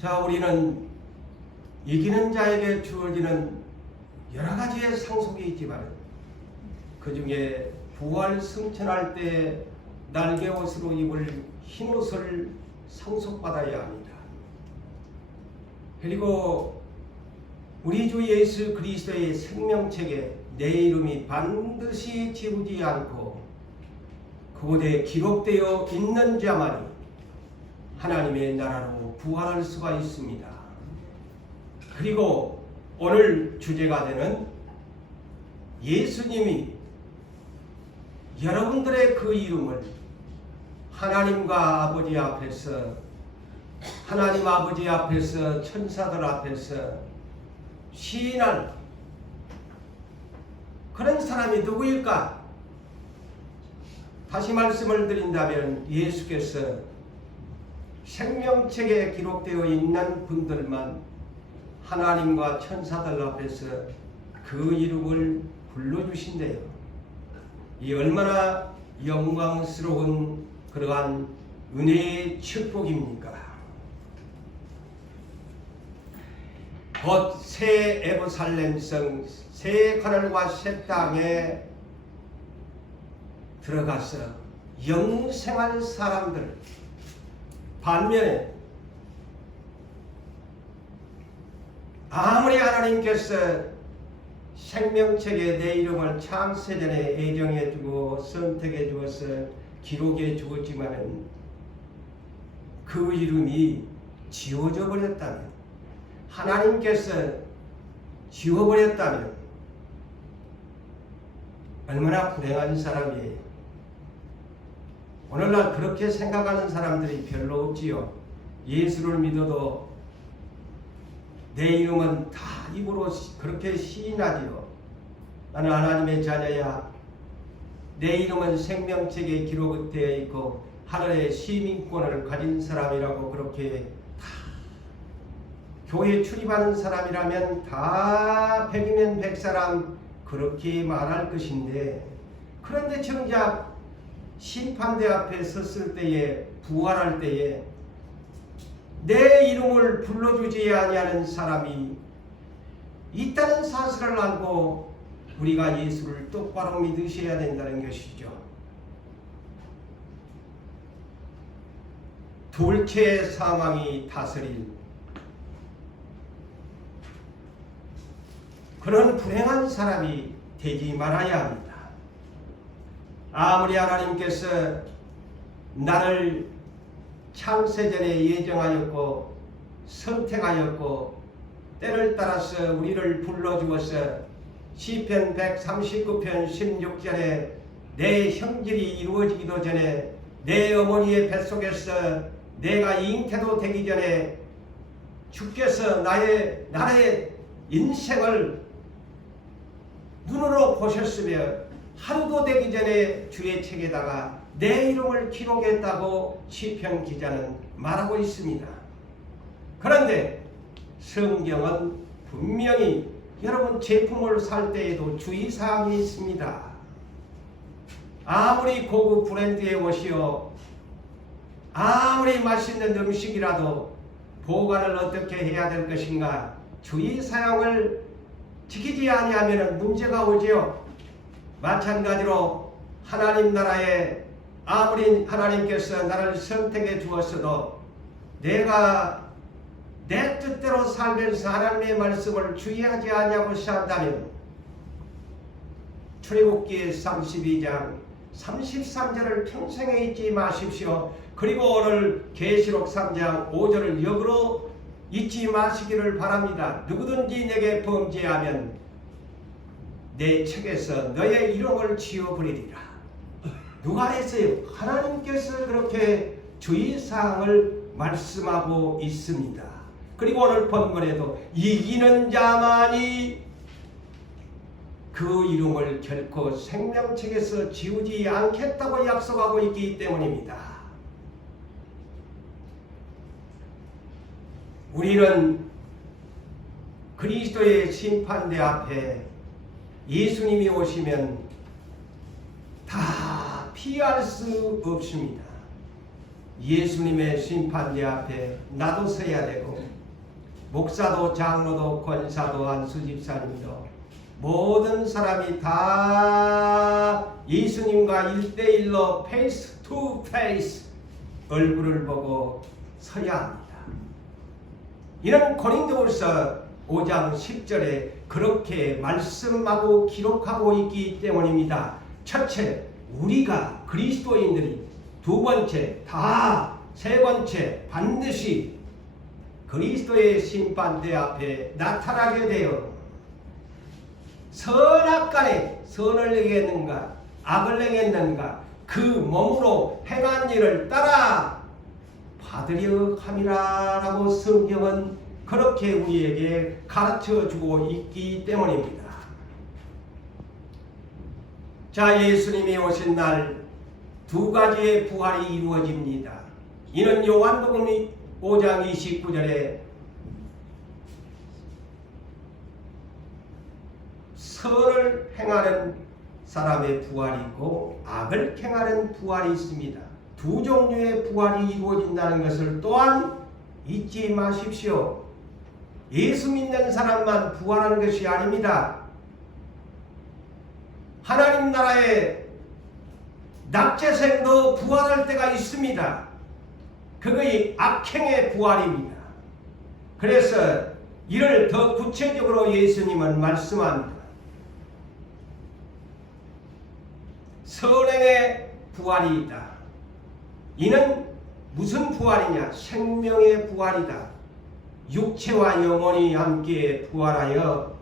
자, 우리는 이기는 자에게 주어지는 여러 가지의 상속이 있지만 그 중에 부활 승천할 때 날개옷으로 입을 흰옷을 상속받아야 합니다. 그리고 우리 주 예수 그리스도의 생명책에 내 이름이 반드시 지우지 않고 그곳에 기록되어 있는 자만이 하나님의 나라로 부활할 수가 있습니다. 그리고 오늘 주제가 되는 예수님이 여러분들의 그 이름을 하나님과 아버지 앞에서, 하나님 아버지 앞에서, 천사들 앞에서 시인할 그런 사람이 누구일까? 다시 말씀을 드린다면 예수께서 생명책에 기록되어 있는 분들만 하나님과 천사들 앞에서 그 이름을 불러주신대요. 이 얼마나 영광스러운 그러한 은혜의 축복입니까? 곧 새 예루살렘성 새 하늘과 새 땅에 들어가서 영생할 사람들, 반면에 아무리 하나님께서 생명책에 내 이름을 창세전에 애정해 주고 선택해 주어서 기록해 주었지만 그 이름이 지워져 버렸다면, 하나님께서 지워버렸다면 얼마나 불행한 사람이에요. 오늘날 그렇게 생각하는 사람들이 별로 없지요. 예수를 믿어도 내 이름은 다 입으로 그렇게 시인하지요. 나는 하나님의 자녀야. 내 이름은 생명책에 기록되어 있고 하늘의 시민권을 가진 사람이라고 그렇게 다 교회 출입하는 사람이라면 다 100이면 100사람 그렇게 말할 것인데, 그런데 정작 심판대 앞에 섰을 때에, 부활할 때에 내 이름을 불러주지 아니하는 사람이 있다는 사실을 알고 우리가 예수를 똑바로 믿으셔야 된다는 것이죠. 둘째 사망이 다스릴 그런 불행한 사람이 되지 말아야 합니다. 아무리 하나님께서 나를 창세전에 예정하였고 선택하였고 때를 따라서 우리를 불러주어서 시편 139편 16절에 내 형질이 이루어지기도 전에 내 어머니의 뱃속에서 내가 잉태도 되기 전에 주께서 나의 인생을 눈으로 보셨으며 하루도 되기 전에 주의 책에다가 내 이름을 기록했다고 시편 기자는 말하고 있습니다. 그런데 성경은 분명히 여러분 제품을 살 때에도 주의사항이 있습니다. 아무리 고급 브랜드의 옷이요, 아무리 맛있는 음식이라도 보관을 어떻게 해야 될 것인가 주의사항을 지키지 아니하면 문제가 오지요. 마찬가지로 하나님 나라에 아무리 하나님께서 나를 선택해 주었어도 내가 내 뜻대로 살면서 하나님의 말씀을 주의하지 아니하고 산다면 출애굽기 32장 33절을 평생에 잊지 마십시오. 그리고 오늘 계시록 3장 5절을 역으로 잊지 마시기를 바랍니다. 누구든지 내게 범죄하면 내 책에서 너의 이름을 지워버리리라. 누가 했어요? 하나님께서 그렇게 주의사항을 말씀하고 있습니다. 그리고 오늘 본문에도 이기는 자만이 그 이름을 결코 생명책에서 지우지 않겠다고 약속하고 있기 때문입니다. 우리는 그리스도의 심판대 앞에 예수님이 오시면 다 피할 수 없습니다. 예수님의 심판대 앞에 나도 서야 되고, 목사도 장로도 권사도 안수집사님도 모든 사람이 다 예수님과 1대1로 페이스 투 페이스 얼굴을 보고 서야 합니다. 이는 고린도후서 5장 10절에 그렇게 말씀하고 기록하고 있기 때문입니다. 첫째, 우리가 그리스도인들이, 두 번째, 세 번째, 반드시 그리스도의 심판대 앞에 나타나게 되어 선악간에 선을 행했는가 악을 행했는가 그 몸으로 행한 일을 따라 받으려 함이라 라고 성경은 그렇게 우리에게 가르쳐주고 있기 때문입니다. 자, 예수님이 오신 날 두 가지의 부활이 이루어집니다. 이는 요한복음 5장 29절에 선을 행하는 사람의 부활이고 악을 행하는 부활이 있습니다. 두 종류의 부활이 이루어진다는 것을 또한 잊지 마십시오. 예수 믿는 사람만 부활하는 것이 아닙니다. 하나님 나라의 낙제생도 부활할 때가 있습니다. 그것이 악행의 부활입니다. 그래서 이를 더 구체적으로 예수님은 말씀합니다. 선행의 부활이 있다. 이는 무슨 부활이냐? 생명의 부활이다. 육체와 영혼이 함께 부활하여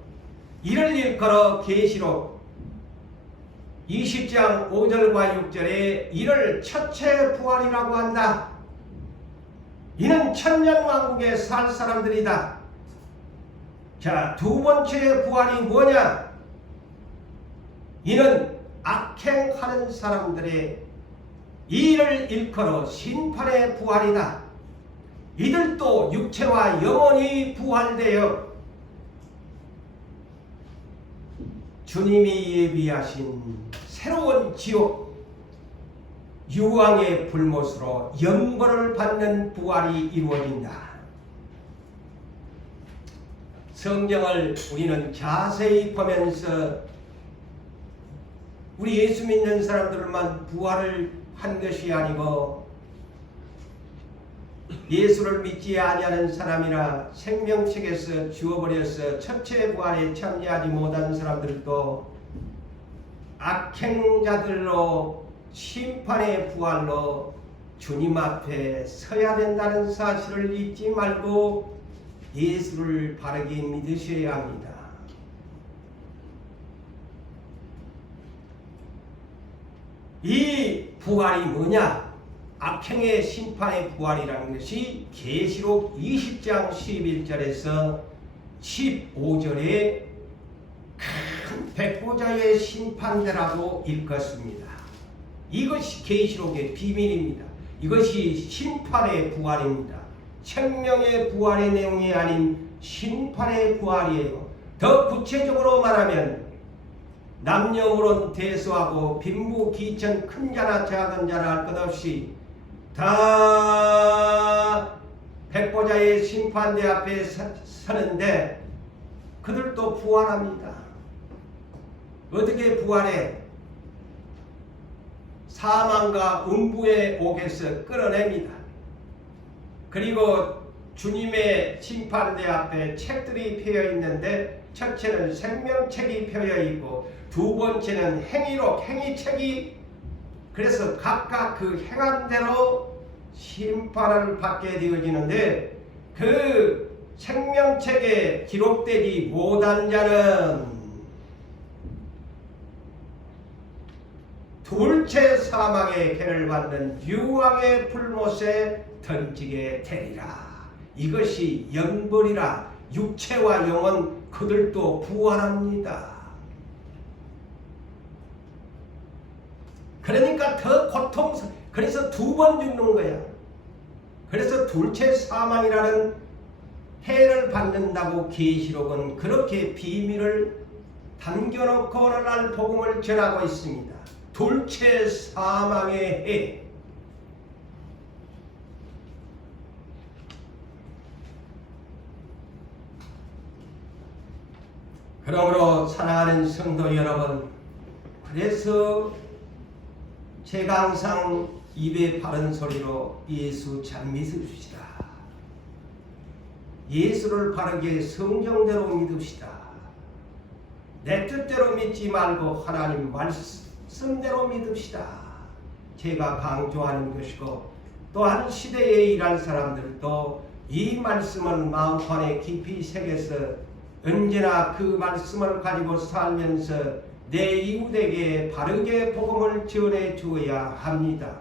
이를 일컬어 계시록 20장 5절과 6절에 이를 첫째 부활이라고 한다. 이는 천년왕국에 살 사람들이다. 자, 두 번째 부활이 뭐냐? 이는 악행하는 사람들의 이를 일컬어 심판의 부활이다. 이들도 육체와 영혼이 부활되어 주님이 예비하신 새로운 지옥 유황의 불못으로 영벌을 받는 부활이 이루어진다. 성경을 우리는 자세히 보면서 우리 예수 믿는 사람들만 부활을 한 것이 아니고 예수를 믿지 아니하는 사람이나 생명책에서 지워버려서 첫째 부활에 참여하지 못한 사람들도 악행자들로 심판의 부활로 주님 앞에 서야 된다는 사실을 잊지 말고 예수를 바르게 믿으셔야 합니다. 이 부활이 뭐냐? 악행의 심판의 부활이라는 것이 계시록 20장 11절에서 15절에 큰 백보자의 심판대라고 일컫습니다. 이것이 계시록의 비밀입니다. 이것이 심판의 부활입니다. 생명의 부활의 내용이 아닌 심판의 부활이에요. 더 구체적으로 말하면 남녀물은 대소하고 빈부 기천 큰 자나 작은 자나 할 것 없이 다 백보자의 심판대 앞에 서는데 그들도 부활합니다. 어떻게 부활해? 사망과 음부의 옥에서 끌어냅니다. 그리고 주님의 심판대 앞에 책들이 펴여 있는데 첫째는 생명책이 펴여 있고 두 번째는 행위록 행위책이, 그래서 각각 그 행한 대로 심판을 받게 되어지는데 그 생명책에 기록되지 못한 자는 둘째 사망의 해를 받는 유황의 불못에 던지게 되리라. 이것이 영벌이라. 육체와 영혼 그들도 부활합니다. 그러니까 더 고통스러워. 그래서 두 번 죽는 거야. 그래서 둘째 사망이라는 해를 받는다고 계시록은 그렇게 비밀을 담겨놓고 오늘날 복음을 전하고 있습니다. 둘째 사망의 해. 그러므로 사랑하는 성도 여러분, 그래서 제가 항상 입에 바른 소리로 예수 잘 믿읍시다. 예수를 바르게 성경대로 믿읍시다. 내 뜻대로 믿지 말고 하나님 말씀대로 믿읍시다. 제가 강조하는 것이고, 또한 시대에 일할 사람들도 이 말씀을 마음판에 깊이 새겨서 언제나 그 말씀을 가지고 살면서 내 이웃에게 바르게 복음을 전해 주어야 합니다.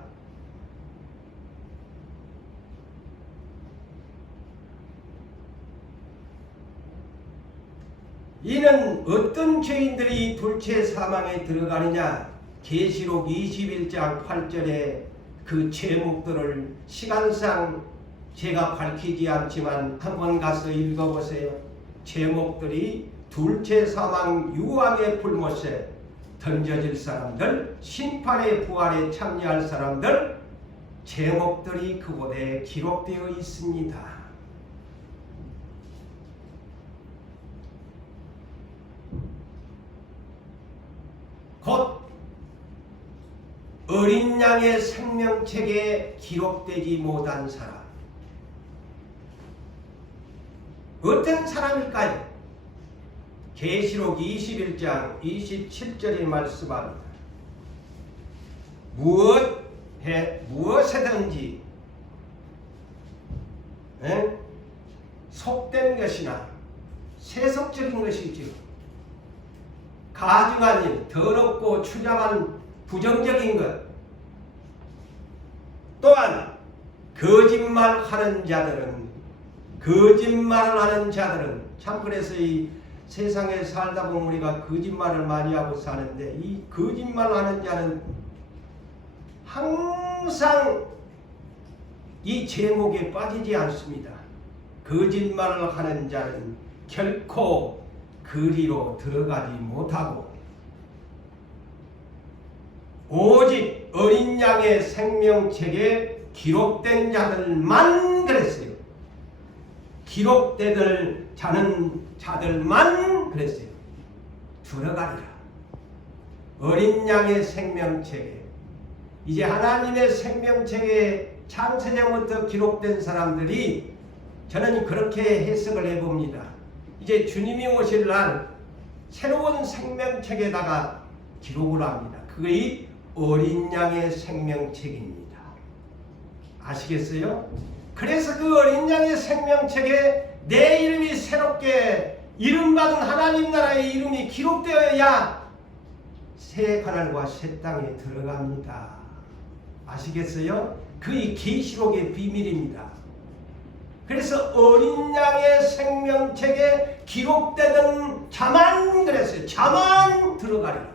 이는 어떤 죄인들이 둘째 사망에 들어가느냐? 계시록 21장 8절에 그 제목들을 시간상 제가 밝히지 않지만 한번 가서 읽어보세요. 제목들이 둘째 사망 유황의 불못에 던져질 사람들, 심판의 부활에 참여할 사람들, 제목들이 그곳에 기록되어 있습니다. 곧 어린 양의 생명책에 기록되지 못한 사람. 어떤 사람일까요? 계시록 21장 27절에 말씀합니다. 무엇에든지 속된 것이나 세속적인 것이지요. 가증한 일, 더럽고 추잡한 부정적인 것, 또한 거짓말을 하는 자들은 참 그래서 이 세상에 살다 보면 우리가 거짓말을 많이 하고 사는데, 이 거짓말하는 자는 항상 이 제목에 빠지지 않습니다. 거짓말을 하는 자는 결코 그리로 들어가지 못하고 오직 어린 양의 생명책에 기록된 자들만 그랬어요. 기록된 자들만 그랬어요. 들어가리라. 어린 양의 생명책에, 이제 하나님의 생명책에 창세전부터 기록된 사람들이, 저는 그렇게 해석을 해봅니다. 이제 주님이 오실 날 새로운 생명책에다가 기록을 합니다. 그게 어린 양의 생명책입니다. 아시겠어요? 그래서 그 어린 양의 생명책에 내 이름이 새롭게 이름받은 하나님 나라의 이름이 기록되어야 새 하늘과 새 땅에 들어갑니다. 아시겠어요? 그게 계시록의 비밀입니다. 그래서 어린 양의 생명책에 기록되던 자만 그랬어요. 자만 들어가리라.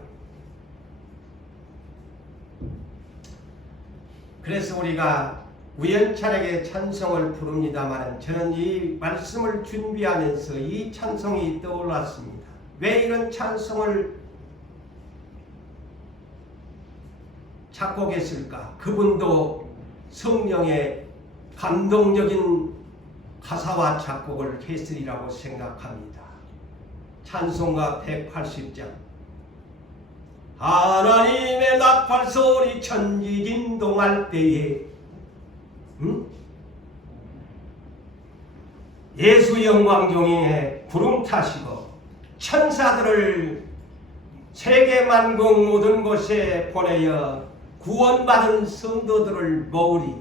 그래서 우리가 우연찮게 찬송을 부릅니다만, 저는 이 말씀을 준비하면서 이 찬송이 떠올랐습니다. 왜 이런 찬송을 작곡했을까? 그분도 성령의 감동적인 가사와 작곡을 했으리라고 생각합니다. 찬송가 180장. 하나님의 나팔소리 천지진동할 때에 예수 영광종에 구름 타시고 천사들을 세계 만국 모든 곳에 보내어 구원받은 성도들을 모으리.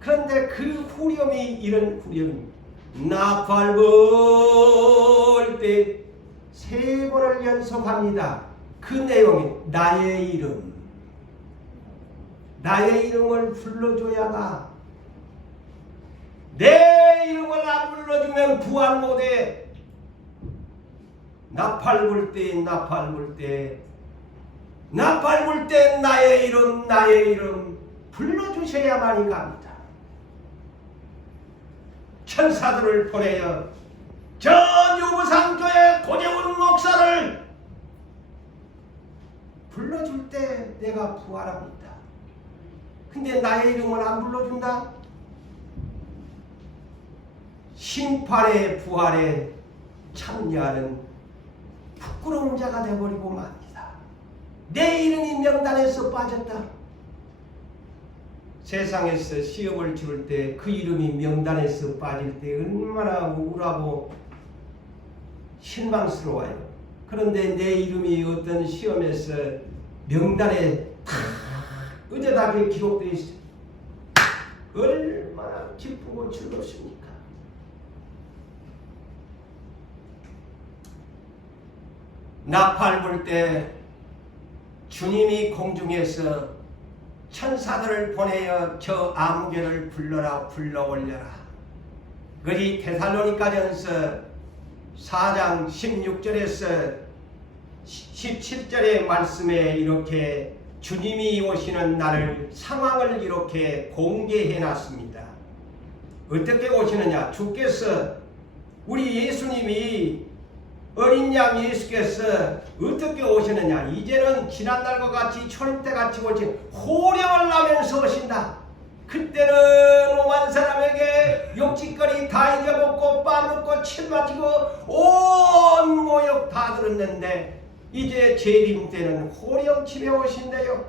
그런데 그 후렴이 이런 후렴입니다. 나팔 불 때 세 번을 연속합니다. 그 내용이 나의 이름. 나의 이름을 불러줘야가. 내 이름을 안 불러주면 부활 못해. 나팔 불 때 나팔 불 때 나팔 불 때 나의 이름 불러주셔야만이 갑니다. 천사들을 보내어 저 유부상교의 고재훈 목사를 불러줄 때 내가 부활합니다. 근데 나의 이름을 안 불러준다? 심판의 부활에 참여하는 부끄러운 자가 되어버리고 맙니다. 내 이름이 명단에서 빠졌다. 세상에서 시험을 치를 때 그 이름이 명단에서 빠질 때 얼마나 우울하고 실망스러워요. 그런데 내 이름이 어떤 시험에서 명단에 다 의젓하게 기록되어 있어요. 얼마나 기쁘고 즐겁습니까? 나팔 불 때 주님이 공중에서 천사들을 보내어 저 아무개를 불러라 불러 올려라. 그리 데살로니가전서 4장 16절에서 17절의 말씀에 이렇게 주님이 오시는 날을 상황을 이렇게 공개해 놨습니다. 어떻게 오시느냐? 주께서 우리 예수님이 어린 양 예수께서 어떻게 오시느냐? 이제는 지난날과 같이 초림 때 같이 오시 호령을 나면서 오신다. 그때는 오만 사람에게 욕짓거리 다 잊어먹고 빠먹고 침 맞히고 온 모욕 다 들었는데 이제 재림 때는 호령침에 오신대요.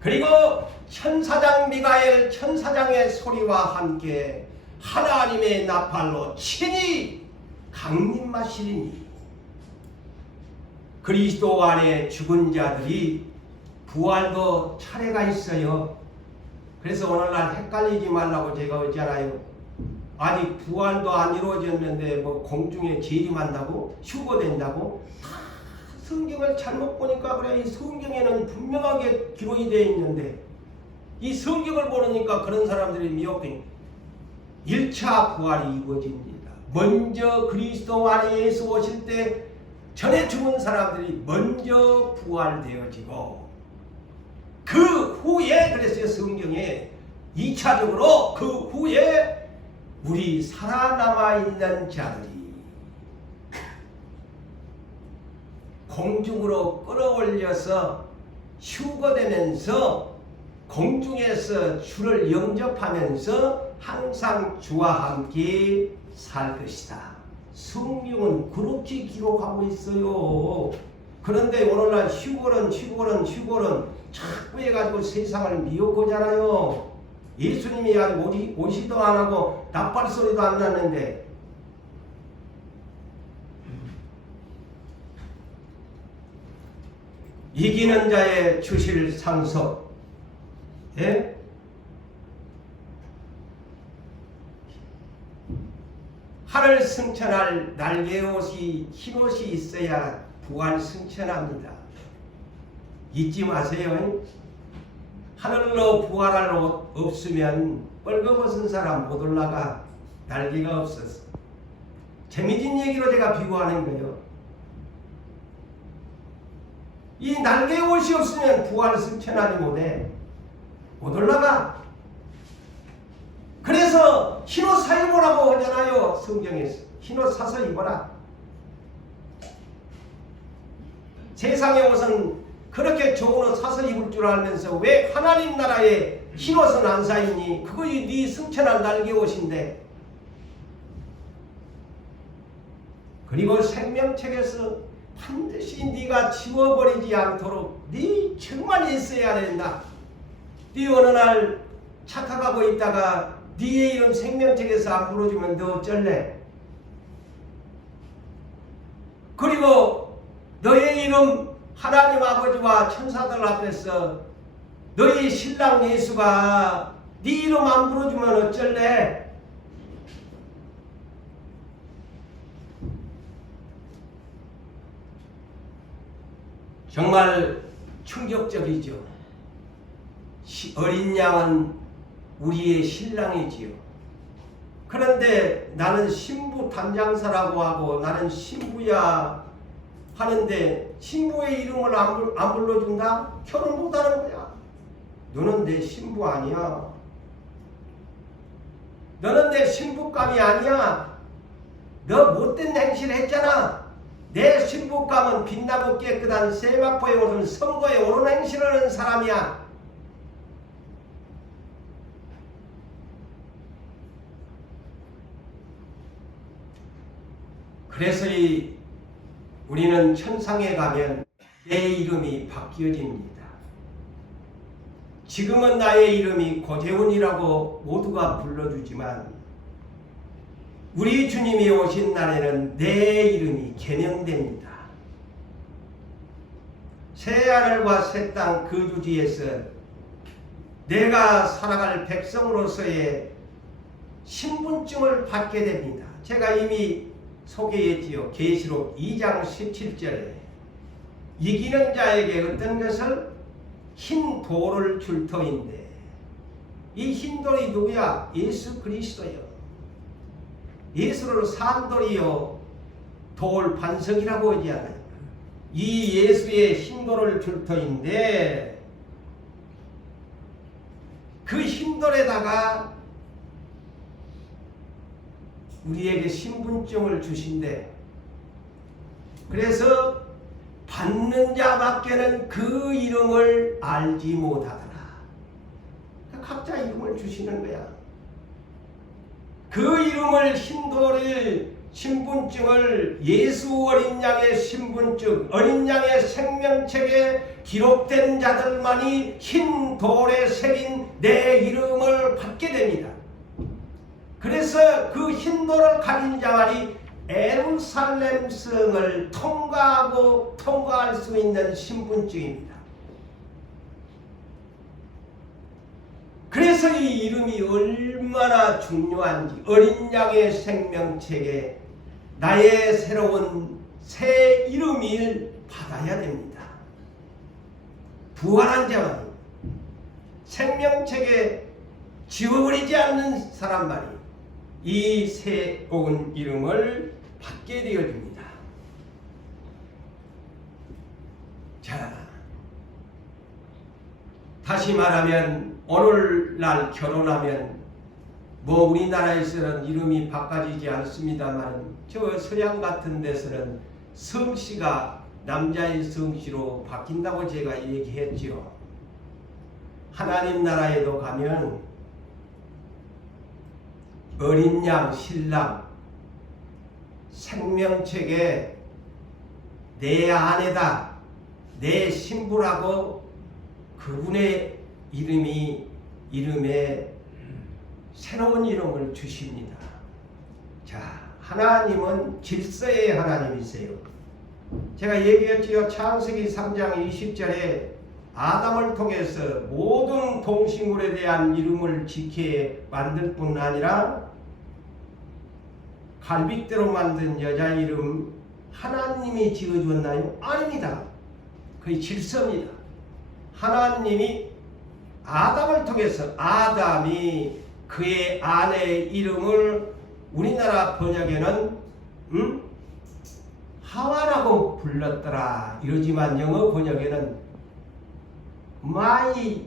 그리고 천사장 미가엘 천사장의 소리와 함께 하나님의 나팔로 친히 강림하시리니 그리스도 안에 죽은 자들이 부활도 차례가 있어요. 그래서 오늘날 헷갈리지 말라고 제가 했잖아요. 아직 부활도 안 이루어졌는데 뭐 공중에 재림한다고 휴거된다고 다 성경을 잘못 보니까 그래. 이 성경에는 분명하게 기록이 되어 있는데 이 성경을 모르니까 그런 사람들이 미혹된 1차 부활이 이루어집니다. 먼저 그리스도 안에 예수 오실 때 전에 죽은 사람들이 먼저 부활되어지고 그 후에 그랬어요. 성경에 2차적으로 그 후에 우리 살아남아 있는 자들이 공중으로 끌어올려서 휴거되면서 공중에서 주를 영접하면서 항상 주와 함께 살 것이다. 성경은 그렇게 기록하고 있어요. 그런데 오늘날 휴거론 자꾸 해가지고 세상을 미혹하잖아요. 예수님이 아직 오시도 안 하고 나팔 소리도 안 났는데 이기는 자의 주실 상속, 예? 하늘 승천할 날개옷이 흰옷이 있어야 부활 승천합니다. 잊지 마세요. 하늘로 부활할 옷 없으면 뻘거벗은 사람 못 올라가. 날개가 없어서. 재미진 얘기로 제가 비유하는 거예요. 이 날개옷이 없으면 부활 승천하지 못해. 못 올라가. 그래서 흰옷 사 입으라고 하잖아요. 성경에서. 흰옷 사서 입어라. 세상의 옷은 그렇게 좋은 옷 사서 입을 줄 알면서 왜 하나님 나라에 흰옷은 안 사입니? 그것이 네 승천한 날개옷인데. 그리고 생명책에서 반드시 네가 지워버리지 않도록 네 정말 있어야 된다. 네 어느 날 착각하고 있다가 네의 이름 생명책에서 안 불러주면 너 어쩔래? 그리고 너의 이름 하나님 아버지와 천사들 앞에서 너희 신랑 예수가 네 이름 안 불러주면 어쩔래? 정말 충격적이죠. 어린 양은 우리의 신랑이지요. 그런데 나는 신부 담장사라고 하고 나는 신부야 하는데 신부의 이름을 안 불러준다? 결혼 못하는 거야. 너는 내 신부 아니야. 너는 내 신부감이 아니야. 너 못된 행실을 했잖아. 내 신부감은 빛나고 깨끗한 세마포에 오른 선거에 옳은 행실을 하는 사람이야. 그래서 우리는 천상에 가면 내 이름이 바뀌어집니다. 지금은 나의 이름이 고재훈이라고 모두가 불러주지만 우리 주님이 오신 날에는 내 이름이 개명됩니다. 새하늘과 새 땅 그 주지에서 내가 살아갈 백성으로서의 신분증을 받게 됩니다. 제가 이미 소개했지요. 계시록 2장 17절에 이기는 자에게 어떤 것을 흰 돌을 줄 터인데 이 흰 돌이 누구야? 예수 그리스도요. 예수를 산 돌이요 돌 반석이라고 하지 않아요. 이 예수의 흰 돌을 줄 터인데 그 흰 돌에다가 우리에게 신분증을 주신대. 그래서 받는 자밖에는 그 이름을 알지 못하더라. 각자 이름을 주시는 거야. 그 이름을 흰돌의 신분증을 예수 어린 양의 신분증, 어린 양의 생명책에 기록된 자들만이 흰 돌에 새긴 내 이름을 받게 됩니다. 그래서 그 흰 돌을 가진 자만이 예루살렘 성을 통과할 수 있는 신분증입니다. 그래서 이 이름이 얼마나 중요한지 어린 양의 생명책에 나의 새로운 새 이름을 받아야 됩니다. 부활한 자만이 생명책에 지워버리지 않는 사람만이 이 새 옥은 이름을 받게 되어집니다. 자, 다시 말하면 오늘날 결혼하면 우리나라에서는 이름이 바꿔지지 않습니다만 저 서양 같은 데서는 성씨가 남자의 성씨로 바뀐다고 제가 얘기했죠. 하나님 나라에도 가면 어린 양 신랑 생명책에 내 아내다, 내 신부라고 그분의 이름에 새로운 이름을 주십니다. 자, 하나님은 질서의 하나님이세요. 제가 얘기했지요. 창세기 3장 20절에 아담을 통해서 모든 동식물에 대한 이름을 지키게 만들 뿐 아니라 갈빗대로 만든 여자 이름 하나님이 지어주었나요? 아닙니다. 그게 질서입니다. 하나님이 아담을 통해서 아담이 그의 아내의 이름을 우리나라 번역에는 하와라고 불렀더라 이러지만 영어 번역에는 My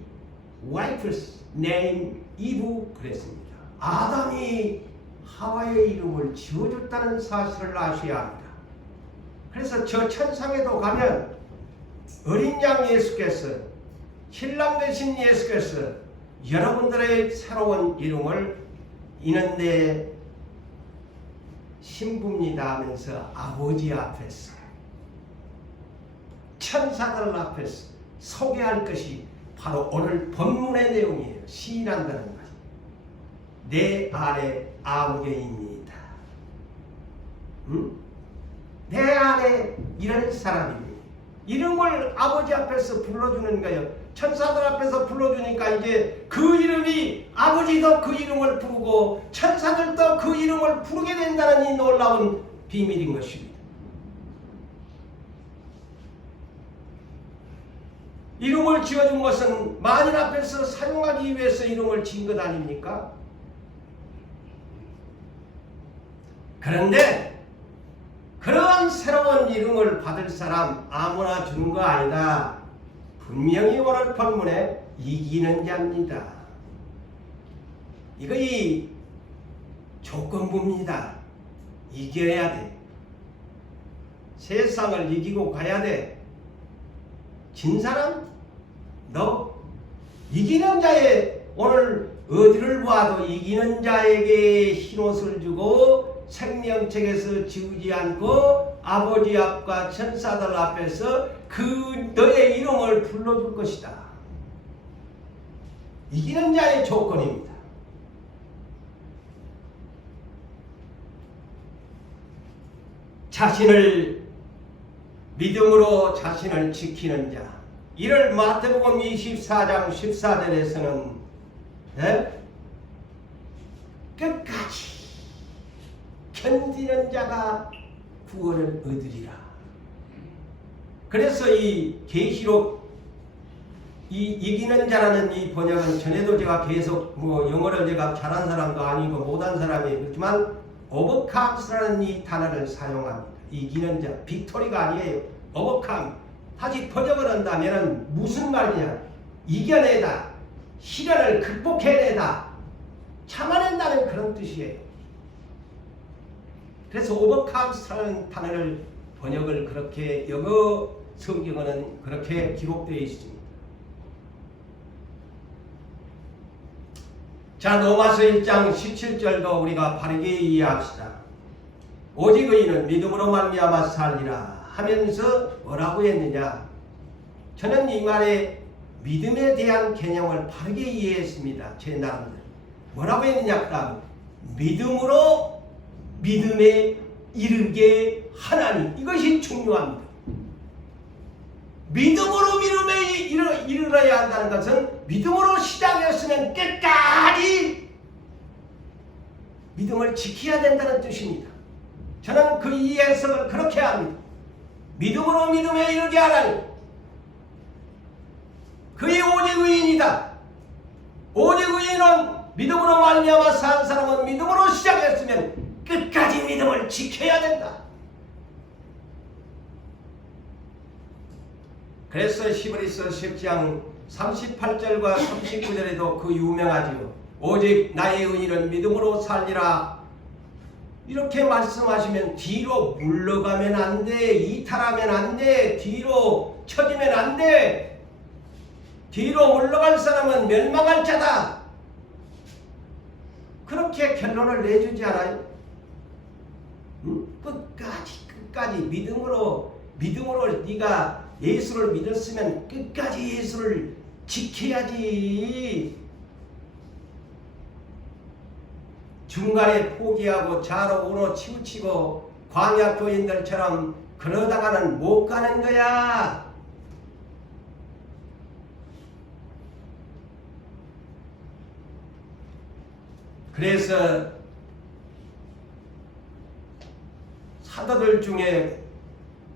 wife's name Eve 그랬습니다. 아담이 하와의 이름을 지어줬다는 사실을 아셔야 합니다. 그래서 저 천상에도 가면 어린 양 예수께서 신랑 되신 예수께서 여러분들의 새로운 이름을 이는 내 신부입니다 하면서 아버지 앞에서 천사들 앞에서 소개할 것이 바로 오늘 본문의 내용이에요. 시인한다는 것. 내 아래 아무개입니다. 내 안에 이런 사람입니다. 이름을 아버지 앞에서 불러주는 거예요. 천사들 앞에서 불러주니까 이제 그 이름이 아버지도 그 이름을 부르고 천사들도 그 이름을 부르게 된다는 이 놀라운 비밀인 것입니다. 이름을 지어준 것은 만인 앞에서 사용하기 위해서 이름을 지은 것 아닙니까? 그런데 그런 새로운 이름을 받을 사람 아무나 주는 거 아니다. 분명히 오늘 본문에 이기는 자입니다. 이거 조건부입니다. 이겨야 돼. 세상을 이기고 가야 돼. 진 사람? 너 이기는 자의 오늘 어디를 봐도 이기는 자에게 흰옷을 주고 생명책에서 지우지 않고 아버지 앞과 천사들 앞에서 그 너의 이름을 불러줄 것이다. 이기는 자의 조건입니다. 자신을 믿음으로 자신을 지키는 자. 이를 마태복음 24장 14절에서는 끝까지 견디는 자가 구원을 얻으리라. 그래서 이 계시록 이 이기는 자라는 이 번역은 전에도 제가 계속 영어를 제가 잘한 사람도 아니고 못한 사람이지만 오버캄스라는 이 단어를 사용합니다. 이기는 자, 빅토리가 아니에요. 오버캄. 다시 번역을 한다면 무슨 말이냐? 이겨내다, 시련을 극복해내다, 참아낸다는 그런 뜻이에요. 그래서 오버캄스라는 단어를 번역을 그렇게 영어 성경에는 그렇게 기록되어 있습니다. 자, 로마서 1장 17절도 우리가 바르게 이해합시다. 오직 의인은 믿음으로 말미암아 살리라 하면서 뭐라고 했느냐? 저는 이 말에 믿음에 대한 개념을 바르게 이해했습니다. 제 나름대로. 뭐라고 했느냐? 그다음 믿음으로 믿음에 이르게 하나님. 이것이 중요합니다. 믿음으로 믿음에 이르러야 한다는 것은 믿음으로 시작했으면 끝까지 믿음을 지켜야 된다는 뜻입니다. 저는 그 이 해석을 그렇게 합니다. 믿음으로 믿음에 이르게 하나님. 그의 오직 의인이다. 오직 의인은 믿음으로 말미암아 산 사람은 믿음으로 시작했으면 끝까지 믿음을 지켜야 된다. 그래서 히브리서 10장 38절과 39절에도 그 유명하지요. 오직 나의 의인은 믿음으로 살리라. 이렇게 말씀하시면 뒤로 물러가면 안 돼. 이탈하면 안 돼. 뒤로 처지면 안 돼. 뒤로 물러갈 사람은 멸망할 자다. 그렇게 결론을 내주지 않아요? 끝까지 믿음으로 네가 예수를 믿었으면 끝까지 예수를 지켜야지. 중간에 포기하고 좌로 우로 치우치고 광야 교인들처럼 그러다가는 못 가는 거야. 그래서 사도들 중에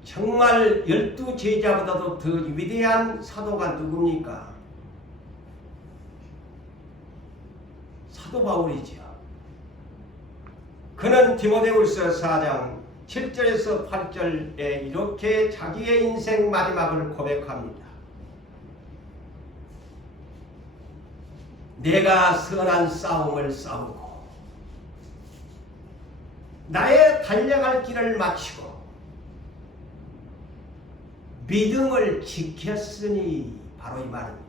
정말 12제자보다도 더 위대한 사도가 누굽니까? 사도 바울이지요. 그는 디모데후서 4장 7절에서 8절에 이렇게 자기의 인생 마지막을 고백합니다. 내가 선한 싸움을 싸우고 나의 달려갈 길을 마치고 믿음을 지켰으니, 바로 이 말입니다.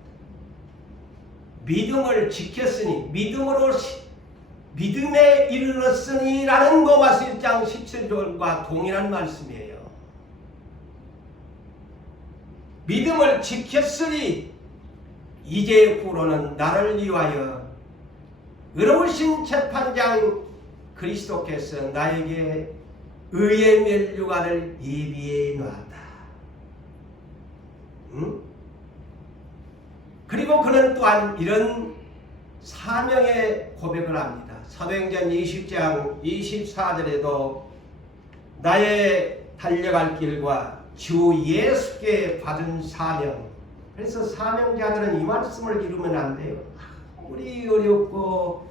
믿음을 지켰으니, 믿음에 이르렀으니 라는 로마서 1장 17절과 동일한 말씀이에요. 믿음을 지켰으니 이제 후로는 나를 위하여 의로우신 재판장 그리스도께서 나에게 의의 면류관을 예비해 놨다. 그리고 그는 또한 이런 사명의 고백을 합니다. 사도행전 20장 24절에도 나의 달려갈 길과 주 예수께 받은 사명. 그래서 사명자들은 이 말씀을 이루면 안 돼요. 아무리 어렵고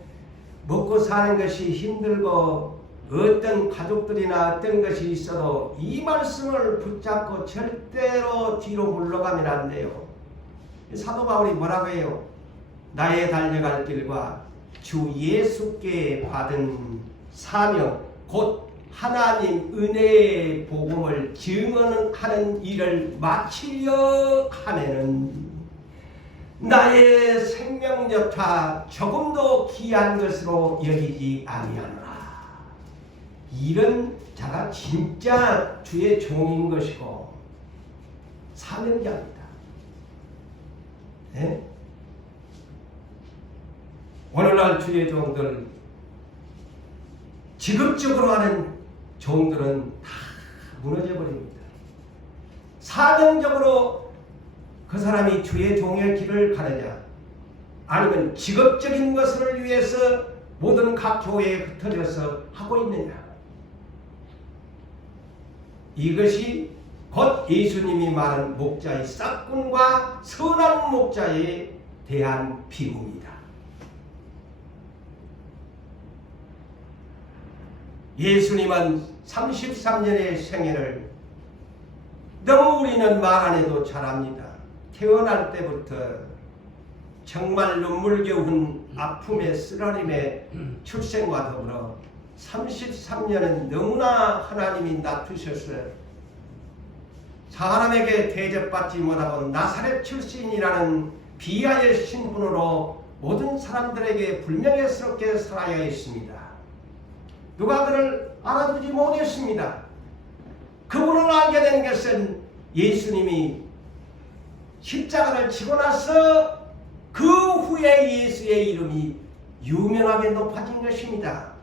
먹고 사는 것이 힘들고 어떤 가족들이나 어떤 것이 있어도 이 말씀을 붙잡고 절대로 뒤로 물러가면 안 돼요. 사도 바울이 뭐라고 해요? 나의 달려갈 길과 주 예수께 받은 사명, 곧 하나님 은혜의 복음을 증언하는 일을 마치려 하면은 나의 생명여타 조금도 귀한 것으로 여기지 아니하노라. 이런 자가 진짜 주의 종인 것이고 사명자입니다. 네? 오늘날 주의 종들, 직업적으로 하는 종들은 다 무너져 버립니다. 사명적으로 그 사람이 주의 종의 길을 가느냐, 아니면 직업적인 것을 위해서 모든 각 교회에 흩어져서 하고 있느냐, 이것이 곧 예수님이 말한 목자의 싹군과 선한 목자에 대한 비유입니다. 예수님은 33년의 생애를 너무 우리는 말 안 해도 잘 압니다. 태어날 때부터 정말 눈물겨운 아픔의 쓰라림의 출생과 더불어 33년은 너무나 하나님이 낮추셔서 사람에게 대접받지 못하고 나사렛 출신이라는 비하의 신분으로 모든 사람들에게 불명예스럽게 살아야 했습니다. 누가 그를 알아주지 못했습니다. 그분을 알게 된 것은 예수님이 십자가를 지고 나서 그 후에 예수의 이름이 유명하게 높아진 것입니다.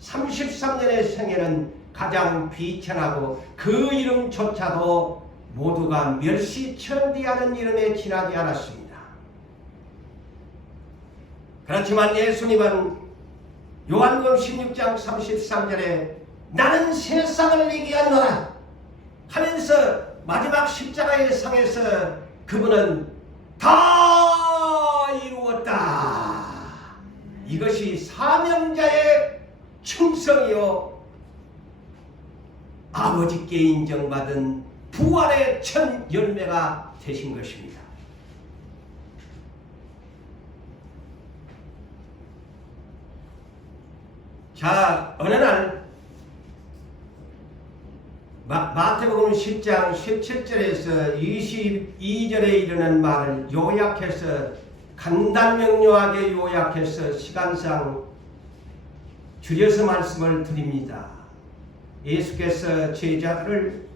33년의 생애는 가장 비천하고 그 이름조차도 모두가 멸시천대하는 이름에 지나지 않았습니다. 그렇지만 예수님은 요한복음 16장 33절에 나는 세상을 이기었노라 하면서 마지막 십자가의 상에서 그분은 다 이루었다. 이것이 사명자의 충성이요 아버지께 인정받은 부활의 첫 열매가 되신 것입니다. 자, 어느 날 마태복음 10장 17절에서 22절에 이르는 말을 요약해서 간단명료하게 요약해서 시간상 줄여서 말씀을 드립니다. 예수께서 제자들을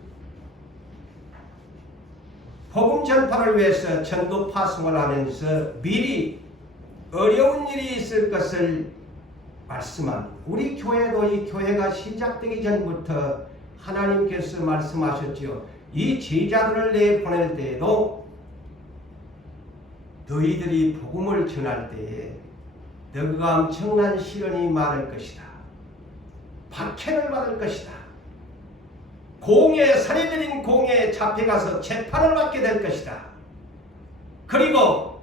복음 전파를 위해서 전도 파송을 하면서 미리 어려운 일이 있을 것을 말씀합니다. 우리 교회도 이 교회가 시작되기 전부터 하나님께서 말씀하셨지요. 이 제자들을 내보낼 때에도 너희들이 복음을 전할 때에 너희가 엄청난 시련이 많을 것이다. 박해를 받을 것이다. 공에 살해들인 공에 잡혀가서 재판을 받게 될 것이다. 그리고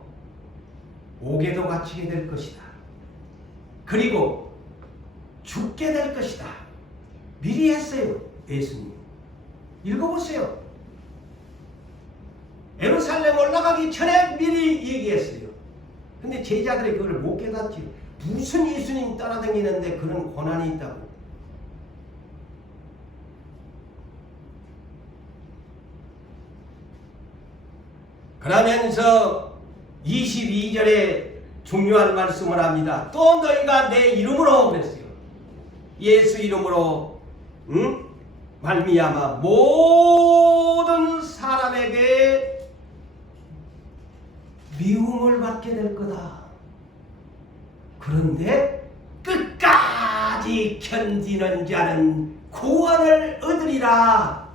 옥에도 갇히게 될 것이다. 그리고 죽게 될 것이다. 미리 했어요. 예수님. 읽어보세요. 예루살렘 올라가기 전에 미리 얘기했어요. 근데 제자들이 그걸 못 깨닫지. 무슨 예수님 따라다니는데 그런 고난이 있다고. 그러면서 22절에 중요한 말씀을 합니다. 또 너희가 내 이름으로 그랬어요. 예수 이름으로 말미암아 모든 사람에게 미움을 받게 될 거다. 그런데 끝까지 견디는 자는 구원을 얻으리라.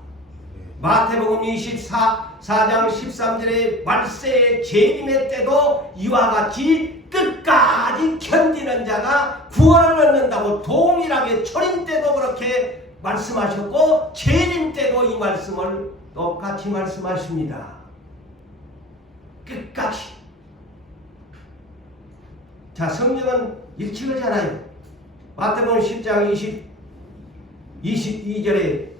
마태복음 24장 13절에 말세의 재림의 때도 이와 같이 끝까지 견디는 자가 구원을 얻는다고 동일하게 초림 때도 그렇게 말씀하셨고 재림 때도 이 말씀을 똑같이 말씀하십니다. 끝까지. 자, 성경은 일치하잖아요. 마태복음 10장 22절에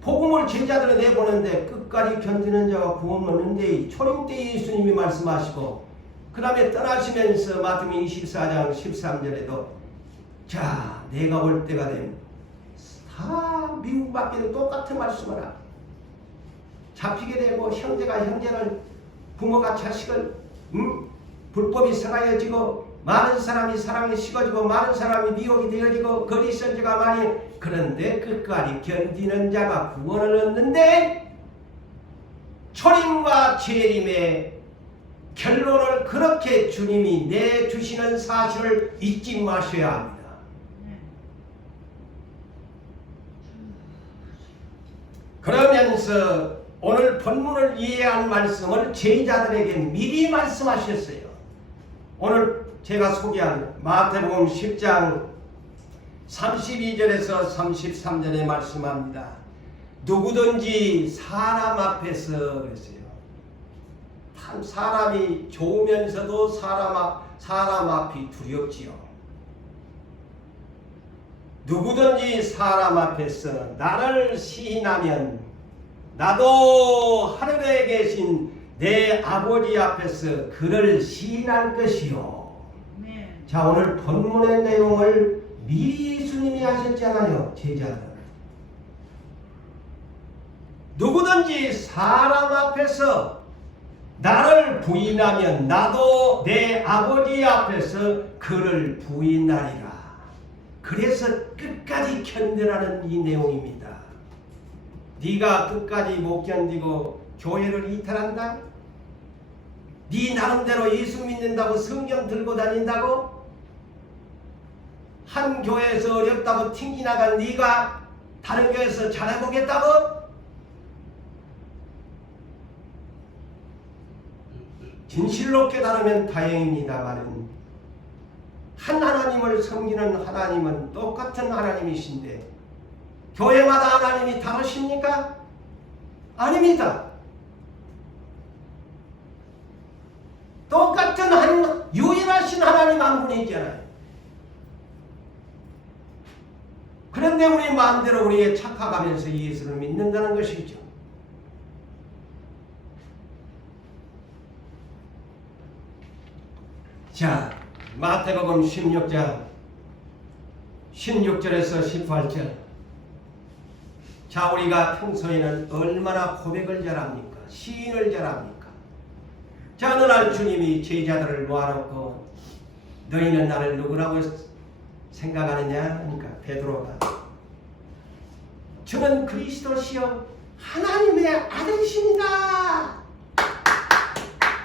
복음을 제자들에 내보는데 끝까지 견디는 자가 구원 얻는데 초림 때 예수님이 말씀하시고 그 다음에 떠나시면서 마태복음 24장 13절에도 자 내가 올 때가 되면 다 미움받기도 똑같은 말씀을 하고 잡히게 되고 형제가 형제를 부모가 자식을 불법이 생하여지고 많은 사람이 사랑에 식어지고 많은 사람이 미혹이 되어지고 거리선 자가 많이 그런데 끝까지 견디는 자가 구원을 얻는데 초림과 재림의 결론을 그렇게 주님이 내주시는 사실을 잊지 마셔야 합니다. 그러면서 오늘 본문을 이해한 말씀을 제자들에게 미리 말씀하셨어요. 오늘 제가 소개한 마태복음 10장 32절에서 33절에 말씀합니다. 누구든지 사람 앞에서 그랬어요. 사람이 좋으면서도 사람 앞이 두렵지요. 누구든지 사람 앞에서 나를 시인하면 나도 하늘에 계신 내 아버지 앞에서 그를 시인할 것이요. 네. 자, 오늘 본문의 내용을 미리 예수님이 하셨잖아요. 제자들. 누구든지 사람 앞에서 나를 부인하면 나도 내 아버지 앞에서 그를 부인하리라. 그래서 끝까지 견뎌라는 이 내용입니다. 네가 끝까지 못 견디고 교회를 이탈한다? 네 나름대로 예수 믿는다고 성경 들고 다닌다고? 한 교회에서 어렵다고 튕기나간 네가 다른 교회에서 잘해보겠다고? 진실로 깨달으면 다행입니다만 한 하나님을 섬기는 하나님은 똑같은 하나님이신데 교회마다 하나님이 다르십니까? 아닙니다. 똑같은 유일하신 하나님 한 분이잖아요. 그런데 우리 마음대로 우리의 착각하면서 예수를 믿는다는 것이죠. 자, 마태복음 16장 16절에서 18절. 자, 우리가 평소에는 얼마나 고백을 잘합니까? 시인을 잘합니까? 자, 어느 날 주님이 제자들을 모아놓고 너희는 나를 누구라고 생각하느냐? 그러니까 베드로가 저는 그리스도시요 하나님의 아들이십니다.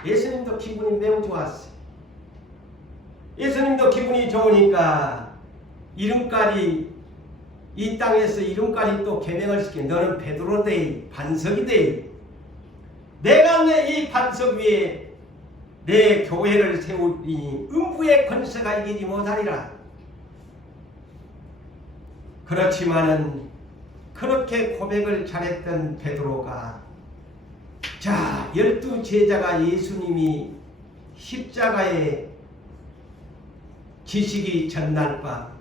예수님도 기분이 매우 좋았어요. 예수님도 기분이 좋으니까 이름까지 이 땅에서 이름까지 또 계명을 시켜 너는 베드로 되이 반석이 되이 내가 내 이 반석 위에 내 교회를 세우니 음부의 권세가 이기지 못하리라. 그렇지만은 그렇게 고백을 잘했던 베드로가 자 12제자가 예수님이 십자가에 지시기 전날 밤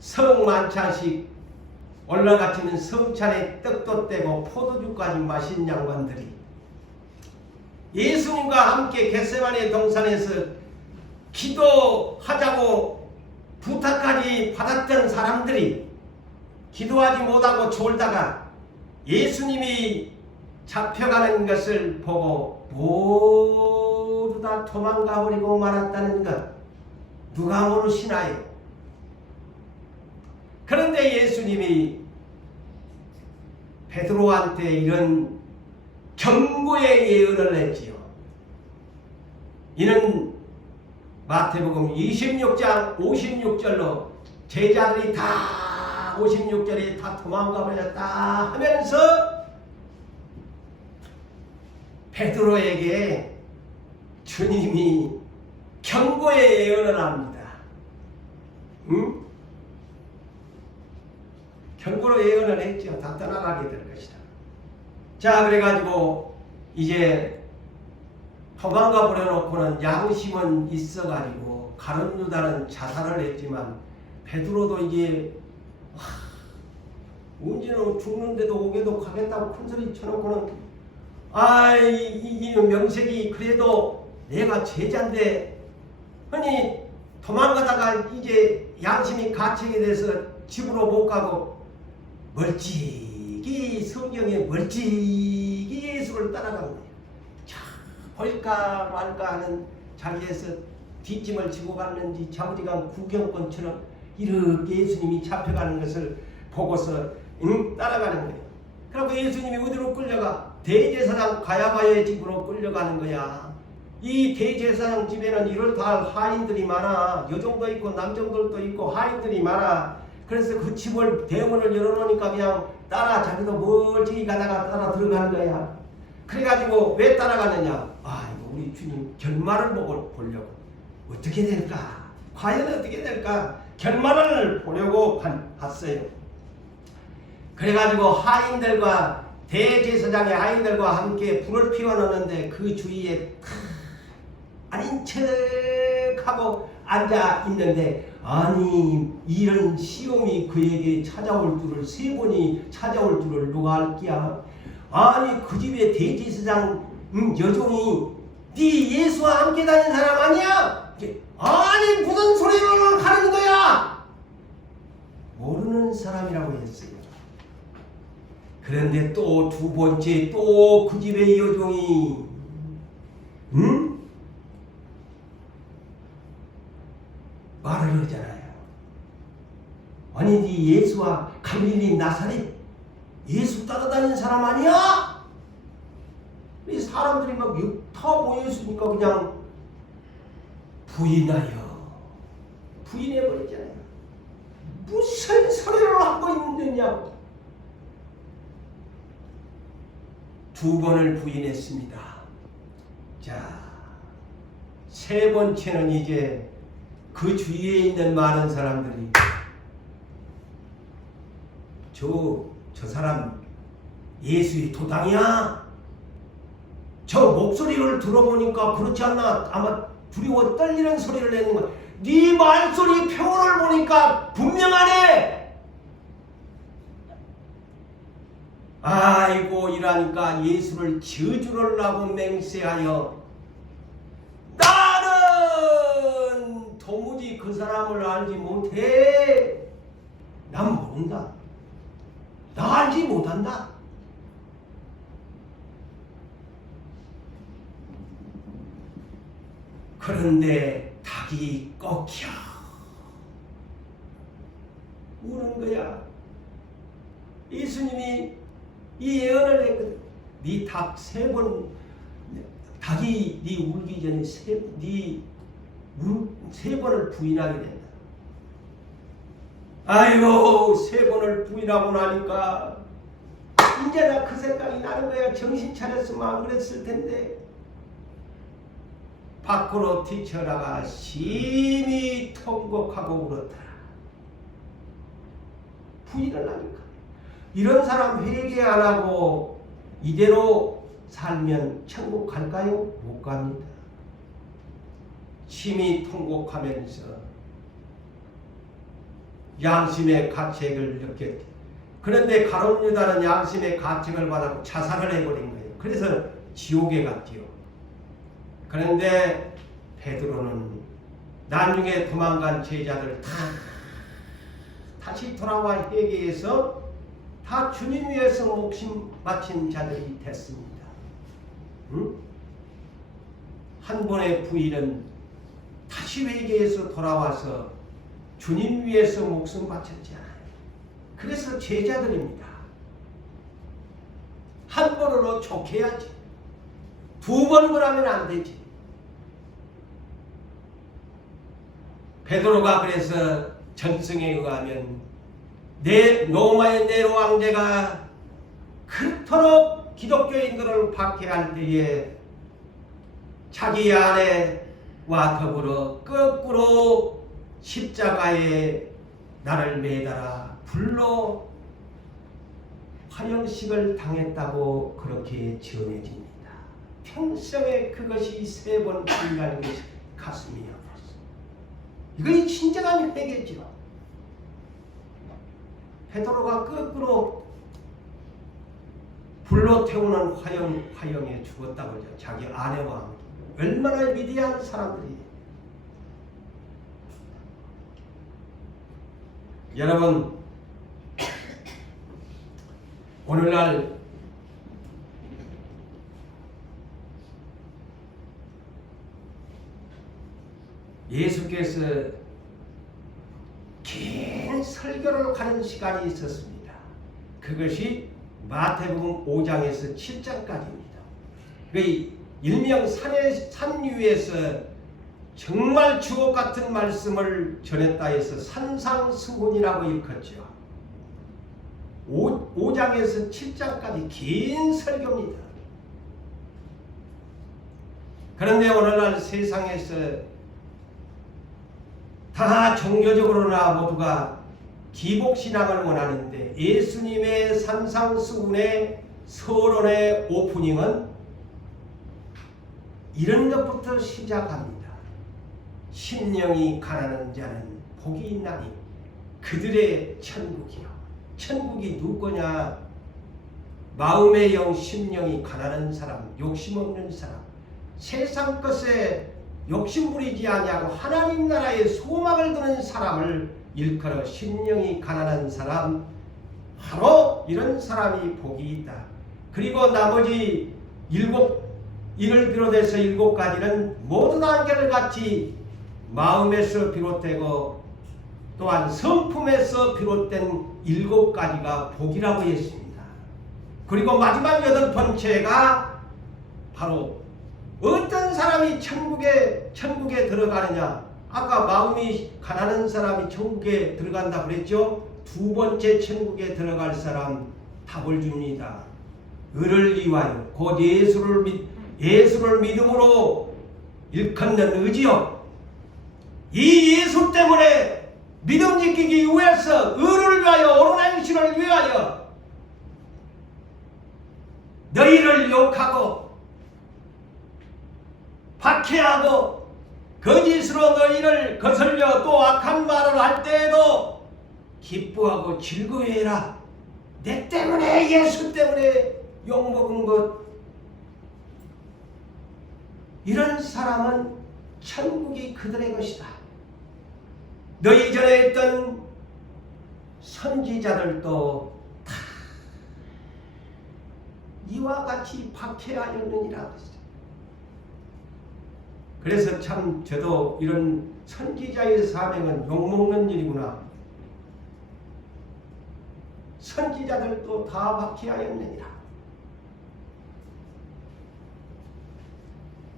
성만찬식 올라가치는 성찬에 떡도 떼고 포도주까지 마신 양반들이 예수님과 함께 겟세마네 동산에서 기도하자고 부탁까지 받았던 사람들이 기도하지 못하고 졸다가 예수님이 잡혀가는 것을 보고 모두 다 도망가 버리고 말았다는 것 누가 모르시나요? 그런데 예수님이 베드로한테 이런 경고의 예언을 했지요. 이는 마태복음 26장 56절로 제자들이 다 56절에 다 도망가 버렸다 하면서 베드로에게 주님이 경고의 예언을 합니다. 응? 경고로 예언을 했죠. 다 떠나가게 될 것이다. 자, 그래가지고 이제 도망가 버려놓고는 양심은 있어가지고 가룟 유다는 자살을 했지만 베드로도 이제 언제는 죽는데도 오게도 가겠다고 큰소리 쳐놓고는 이 명색이 그래도 내가 제자인데 아니 도망가다가 이제 양심이 갇히게 돼서 집으로 못 가고 멀찍이 성경에 멀찍이 예수를 따라간 거예요. 자, 볼까 말까 하는 자리에서 뒷짐을 지고 갔는지 자우지간 구경꾼처럼 이렇게 예수님이 잡혀가는 것을 보고서 따라가는 거예요. 그리고 예수님이 어디로 끌려가? 대제사장 가야바의 집으로 끌려가는 거야. 이 대제사장 집에는 이를 다할 하인들이 많아. 여종도 있고 남종들도 있고 하인들이 많아. 그래서 그 집을 대문을 열어놓으니까 그냥 자기도 멀찍이 가다가 따라 들어가는 거야. 그래가지고 왜 따라가느냐? 이거 우리 주님 결말을 보려고. 어떻게 될까? 과연 어떻게 될까? 결말을 보려고 갔어요. 그래가지고 하인들과 대제사장의 하인들과 함께 불을 피워놓는데 그 주위에 아닌 척하고 앉아 있는데, 아니 이런 시험이 그에게 찾아올 줄을, 세 번이 찾아올 줄을 누가 알기야? 아니 그 집에 대제사장 여종이 네 예수와 함께 다닌 사람 아니야? 아니 무슨 소리를 하는 거야? 모르는 사람이라고 했어요. 그런데 또 두 번째 또 그 집의 여종이 말을 하잖아요. 아니 네 예수와 갈릴리 나사렛 예수 따라다니는 사람 아니야? 이 사람들이 막 다 모여있으니까 그냥 부인해버리잖아요. 무슨 소리를 하고 있느냐고. 두 번을 부인했습니다. 자, 세 번째는 이제 그 주위에 있는 많은 사람들이 저 사람 예수의 도당이야? 저 목소리를 들어보니까 그렇지 않나? 아마 두려워 떨리는 소리를 내는 거야. 네 말소리 표현을 보니까 분명하네. 아이고 이라니까 예수를 저주하려고 맹세하여 나는 도무지 그 사람을 알지 못해. 난 모른다. 나 알지 못한다. 그런데 닭이 꺾여 우는 거야. 예수님이 이 예언을 했거든. 네 닭 세 번, 닭이 네 울기 전에 세 번을 부인하게 된다. 아이고 세 번을 부인하고 나니까 이제 나 그 생각이 나는 거야. 정신 차렸으면 안 그랬을 텐데. 밖으로 뛰쳐나가 심히 통곡하고 울었다. 부인을 하니까. 이런 사람 회개 안 하고 이대로 살면 천국 갈까요? 못 갑니다. 심히 통곡하면서 양심의 가책을 느꼈대. 그런데 가룟 유다는 양심의 가책을 받아 자살을 해버린 거예요. 그래서 지옥에 갔지요. 그런데 베드로는 나중에 도망간 제자들 다시 돌아와 회개해서 다 주님 위해서 목숨 바친 자들이 됐습니다. 한 번의 부인은 다시 회개해서 돌아와서 주님 위해서 목숨 바쳤잖아요. 그래서 제자들입니다. 한 번으로 족해야지. 두 번 그러면 안 되지. 베드로가 그래서 전승에 의하면 로마의 네로 왕제가 그토록 기독교인들을 박해할 때에 자기 아내와 더불어 거꾸로 십자가에 나를 매달아 불로 화형식을 당했다고 그렇게 전해집니다. 평생에 그것이 세 번 일어나는 것이 가슴이 아팠어. 이것이 진정한 회개죠. 베드로가 거꾸로 불로 태우는 화형에 죽었다고 하죠. 자기 아내와 함께. 얼마나 위대한 사람들이. 여러분, 오늘날 예수께서 긴 설교를 하는 시간이 있었습니다. 그것이 마태복음 5장에서 7장까지입니다. 그 일명 산 위에서 정말 주옥 같은 말씀을 전했다 해서 산상수훈이라고 일컫죠. 5장에서 7장까지 긴 설교입니다. 그런데 오늘날 세상에서 다 종교적으로나 모두가 기복신앙을 원하는데 예수님의 산상수훈의 서론의 오프닝은 이런 것부터 시작합니다. 심령이 가난한 자는 복이 있나니 그들의 천국이요. 천국이 누구냐? 마음의 영 심령이 가난한 사람, 욕심 없는 사람, 세상 것에 욕심 부리지 아니하고 하나님 나라에 소망을 두는 사람을 일컬어 심령이 가난한 사람, 바로 이런 사람이 복이 있다. 그리고 나머지 이를 비롯해서 7가지는 모든 한결같이 마음에서 비롯되고 또한 성품에서 비롯된 7가지가 복이라고 했습니다. 그리고 마지막 8번째가 바로 어떤 사람이 천국에 들어가느냐. 아까 마음이 가난한 사람이 천국에 들어간다 그랬죠. 2번째 천국에 들어갈 사람 답을 줍니다. 을을 위하여 곧 예수를 믿음으로 일컫는 의지요. 이 예수 때문에 믿음 지키기 위해서 을을 위하여 옳은 행실을 위하여 너희를 욕하고 박해하고 거짓으로 너희를 거슬려 또 악한 말을 할 때에도 기뻐하고 즐거워해라. 내 때문에 예수 때문에 욕먹은 것. 이런 사람은 천국이 그들의 것이다. 너희 전에 있던 선지자들도 다 이와 같이 박해하였느니라. 그래서 참 저도 이런 선지자의 사명은 욕먹는 일이구나. 선지자들도 다 박해하였느니라.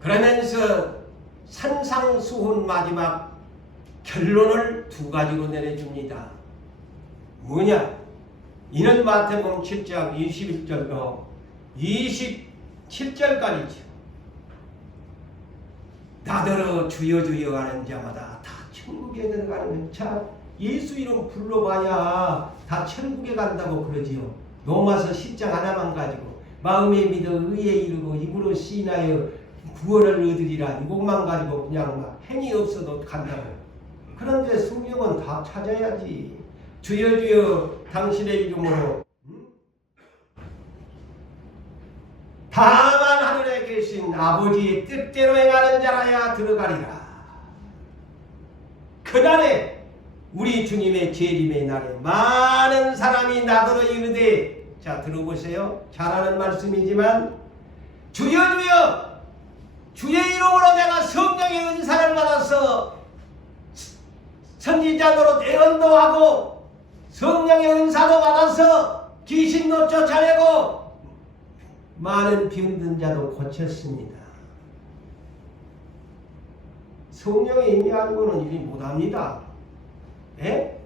그러면서 산상수훈 마지막 결론을 2가지로 내려줍니다. 뭐냐? 이는 마태복음 7장 21절로 27절까지죠. 나더러 주여 주여 하는 자마다 다 천국에 들어가는. 자, 예수 이름 불러봐야 다 천국에 간다고 그러지요. 로마서 10장 하나만 가지고 마음에 믿어 의에 이르고 입으로 시인하여 구원을 얻으리라. 이것만 가지고 그냥 막 행위 없어도 간다고요. 그런데 성경은 다 찾아야지. 주여 주여 당신의 이름으로 다만 하늘에 계신 아버지의 뜻대로 행하는 자라야 들어가리라. 그날에 우리 주님의 재림의 날에 많은 사람이 나더러 이르되, 자 들어보세요. 잘하는 말씀이지만 주여 주여 주의 이름으로 내가 성령의 은사를 받아서 선지자로 예언도 하고 성령의 은사도 받아서 귀신도 쫓아내고 많은 병든 자도 고쳤습니다. 성령의 힘이 아니고는 일이 못합니다. 예?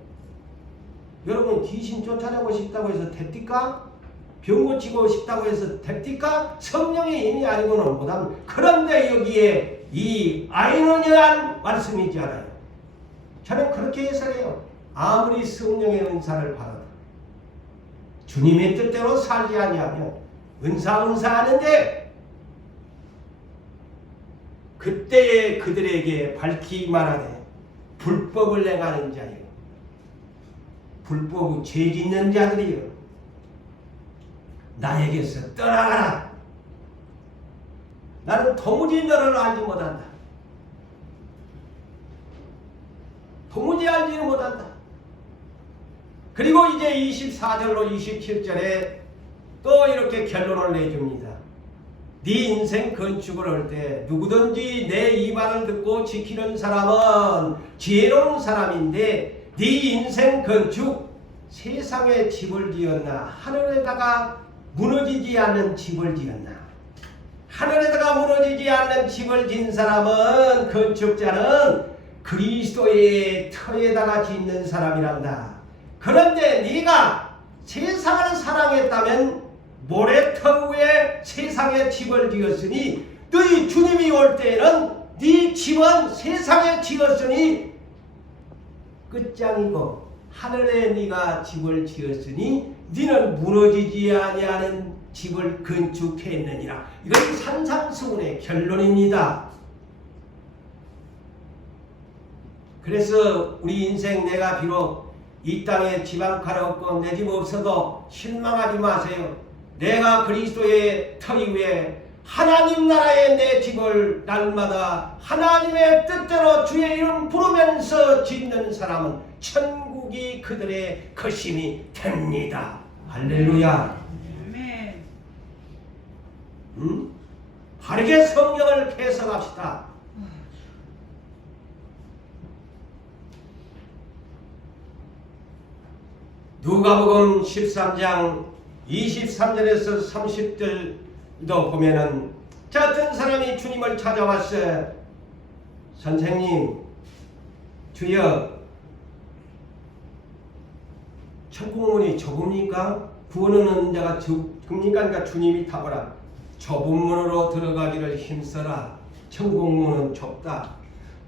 여러분 귀신 쫓아내고 싶다고 해서 됩니까? 병 고치고 싶다고 해서 됩니까? 성령의 힘이 아니고는 못합니다. 그런데 여기에 이 아이러니한 말씀이 있잖아요. 저는 그렇게 해석해요. 아무리 성령의 은사를 받아도 주님의 뜻대로 살지 아니하면 은사하는데 그때에 그들에게 밝히 말하되 불법을 행하는 자요, 불법을 죄 짓는 자들이요, 나에게서 떠나가라. 나는 도무지 너를 알지 못한다. 도무지 알지는 못한다. 그리고 이제 24절로 27절에 또 이렇게 결론을 내줍니다. 네 인생 건축을 할 때 누구든지 내 이 말을 듣고 지키는 사람은 지혜로운 사람인데 네 인생 건축 세상에 집을 지었나 하늘에다가 무너지지 않는 집을 지었나. 하늘에다가 무너지지 않는 집을 진 사람은 건축자는 그리스도의 터에다가 짓는 사람이란다. 그런데 네가 세상을 사랑했다면 모래터 위에 세상의 집을 지었으니 너희 주님이 올 때에는 네 집은 세상에 지었으니 끝장이고 하늘에 네가 집을 지었으니 너는 무너지지 아니하는 집을 건축했느니라. 이것이 산상수훈의 결론입니다. 그래서 우리 인생 내가 비록 이 땅에 집 한 칸 없고 내 집 없어도 실망하지 마세요. 내가 그리스도의 터 위에 하나님 나라의 내 집을 날마다 하나님의 뜻대로 주의 이름 부르면서 짓는 사람은 천국이 그들의 것임이 됩니다. 할렐루야. 바르게 성경을 해석합시다. 누가복음 13장 23절에서 30절도 보면은 어떤 사람이 주님을 찾아왔어요. 선생님, 주여, 천국문이 좁습니까? 구원 얻는 자가 적습니까? 그러니까 주님이 답하라. 좁은 문으로 들어가기를 힘써라. 천국문은 좁다.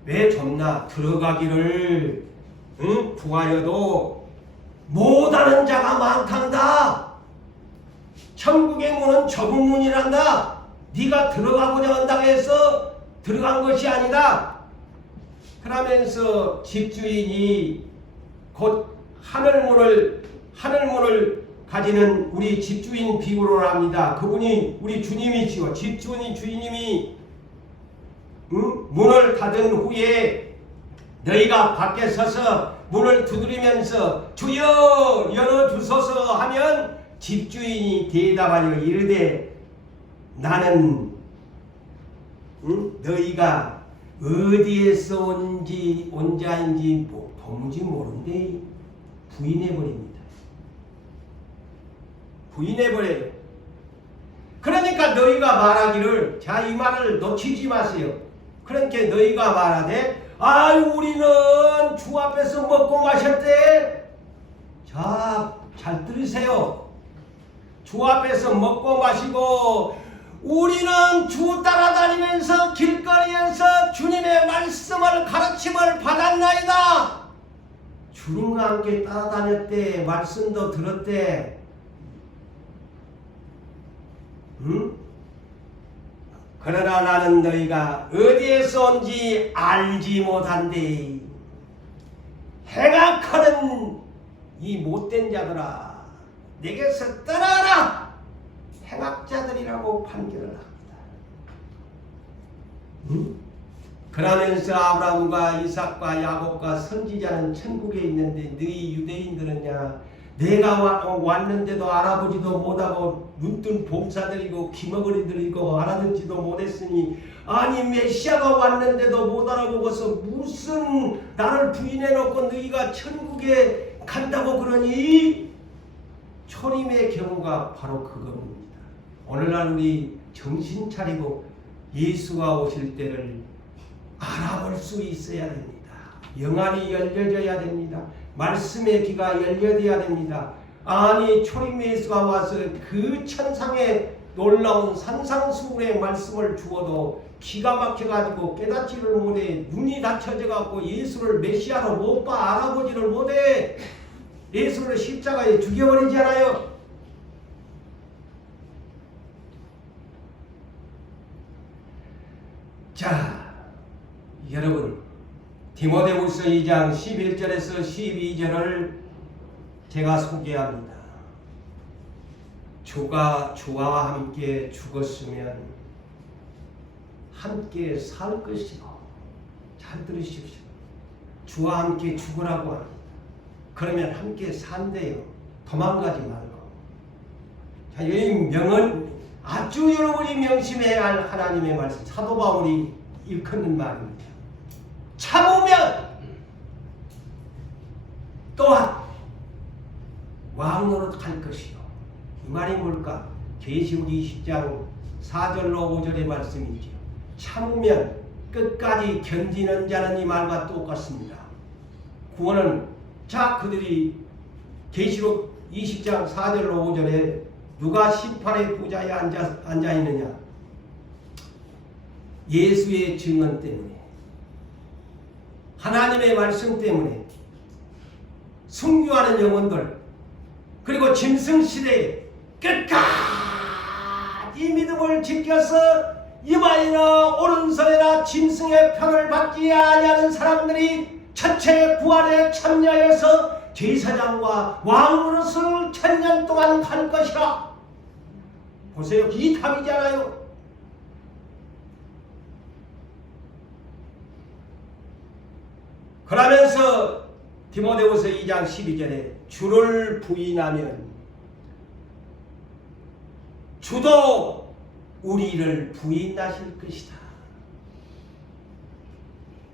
왜 좁나? 들어가기를 구하여도 못하는 자가 많단다. 천국의 문은 좁은 문이란다. 네가 들어가고자 한다고 해서 들어간 것이 아니다. 그러면서 집주인이 곧 하늘문을 가지는 우리 집주인 비유를 합니다. 그분이 우리 주님이시고 주인님이 문을 닫은 후에 너희가 밖에 서서 문을 두드리면서 주여 열어주소서 하면 집주인이 대답하여 이르되 나는 너희가 어디에서 온 자인지 도무지 모른데 부인해버립니다. 부인해버려요. 그러니까 너희가 말하기를, 자, 이 말을 놓치지 마세요. 그러니까 너희가 말하되 우리는 주 앞에서 먹고 마셨대. 자, 잘 들으세요. 주 앞에서 먹고 마시고 우리는 주 따라다니면서 길거리에서 주님의 말씀을 가르침을 받았나이다. 주님과 함께 따라다녔대. 말씀도 들었대. 그러나 나는 너희가 어디에서 온지 알지 못한대. 행악하는 이 못된 자들아, 내게서 떠나라. 행악자들이라고 판결을 합니다. 그러면서 아브라함과 이삭과 야곱과 선지자는 천국에 있는데 너희 유대인들은야, 내가 왔는데도 알아보지도 못하고 눈뜬 봉사들이고 기머거리들이고 알아듣지도 못했으니, 아니 메시아가 왔는데도 못 알아보고서 무슨 나를 부인해놓고 너희가 천국에 간다고 그러니? 초림의 경우가 바로 그겁니다. 오늘날 우리 정신 차리고 예수가 오실 때를 알아볼 수 있어야 됩니다. 영안이 열려져야 됩니다. 말씀의 귀가 열려져야 됩니다. 아니 초림 예수가 와서 그 천상의 놀라운 산상수훈의 말씀을 주어도 기가 막혀가지고 깨닫지를 못해. 눈이 닫혀져갖고 예수를 메시아로 못 봐. 알아보지를 못해. 예수를 십자가에 죽여버리잖아요. 자, 여러분, 디모데후서 2장 11절에서 12절을 제가 소개합니다. 주가 주와 함께 죽었으면 함께 살 것이고, 잘 들으십시오. 주와 함께 죽으라고 합니다. 그러면 함께 산대요. 도망가지 말고. 자, 여기 명언 아주 여러분이 명심해야 할 하나님의 말씀, 사도 바울이 일컫는 말입니다. 참으면 또한 왕노릇 할 것이요. 이 말이 뭘까? 계시록 20장 4절로 5절의 말씀이지요. 참으면 끝까지 견디는 자는 이 말과 똑같습니다. 구원은 자 그들이 계시록 20장 4절로 5절에 누가 심판의 부자에 앉아 있느냐? 예수의 증언 때문에, 하나님의 말씀 때문에, 순교하는 영혼들, 그리고 짐승시대에 끝까지 믿음을 지켜서 이마에나 오른손에나 짐승의 편을 받지 아니하는 사람들이 전체 부활에 참여해서 제사장과 왕노릇을 1000년 동안 갈 것이라. 보세요. 이 답이잖아요. 그러면서 디모데후서 2장 12절에 주를 부인하면 주도 우리를 부인하실 것이다.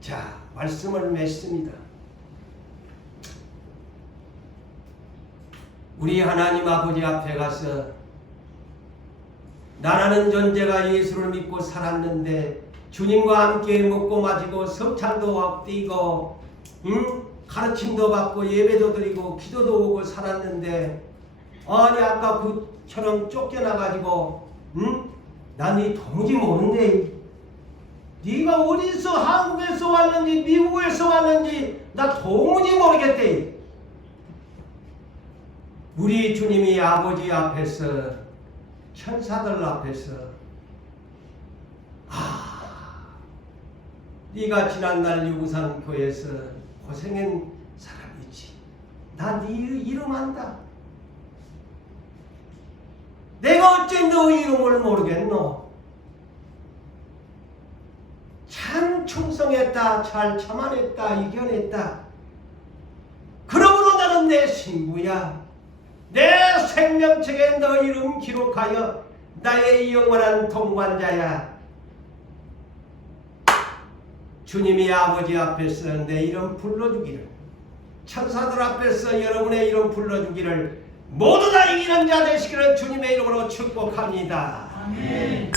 자, 말씀을 맺습니다. 우리 하나님 아버지 앞에 가서 나라는 존재가 예수를 믿고 살았는데 주님과 함께 먹고 마시고 성찬도 뛰고 가르침도 받고 예배도 드리고 기도도 오고 살았는데 아니 아까 그처럼 쫓겨나가지고 난 도무지 모르는데 네가 어디서 한국에서 왔는지 미국에서 왔는지 나 도무지 모르겠대. 우리 주님이 아버지 앞에서 천사들 앞에서 네가 지난날 유구산 교회에서 고생한 사람이지. 나 네 이름 안다. 내가 어째 너 이름을 모르겠노? 참 충성했다. 잘 참아냈다. 이겨냈다. 그러므로 나는 내 신부야. 내 생명책에 너 이름 기록하여 나의 영원한 동반자야. 주님이 아버지 앞에서 내 이름 불러주기를, 천사들 앞에서 여러분의 이름 불러주기를, 모두 다 이기는 자 되시기를 주님의 이름으로 축복합니다. 아멘.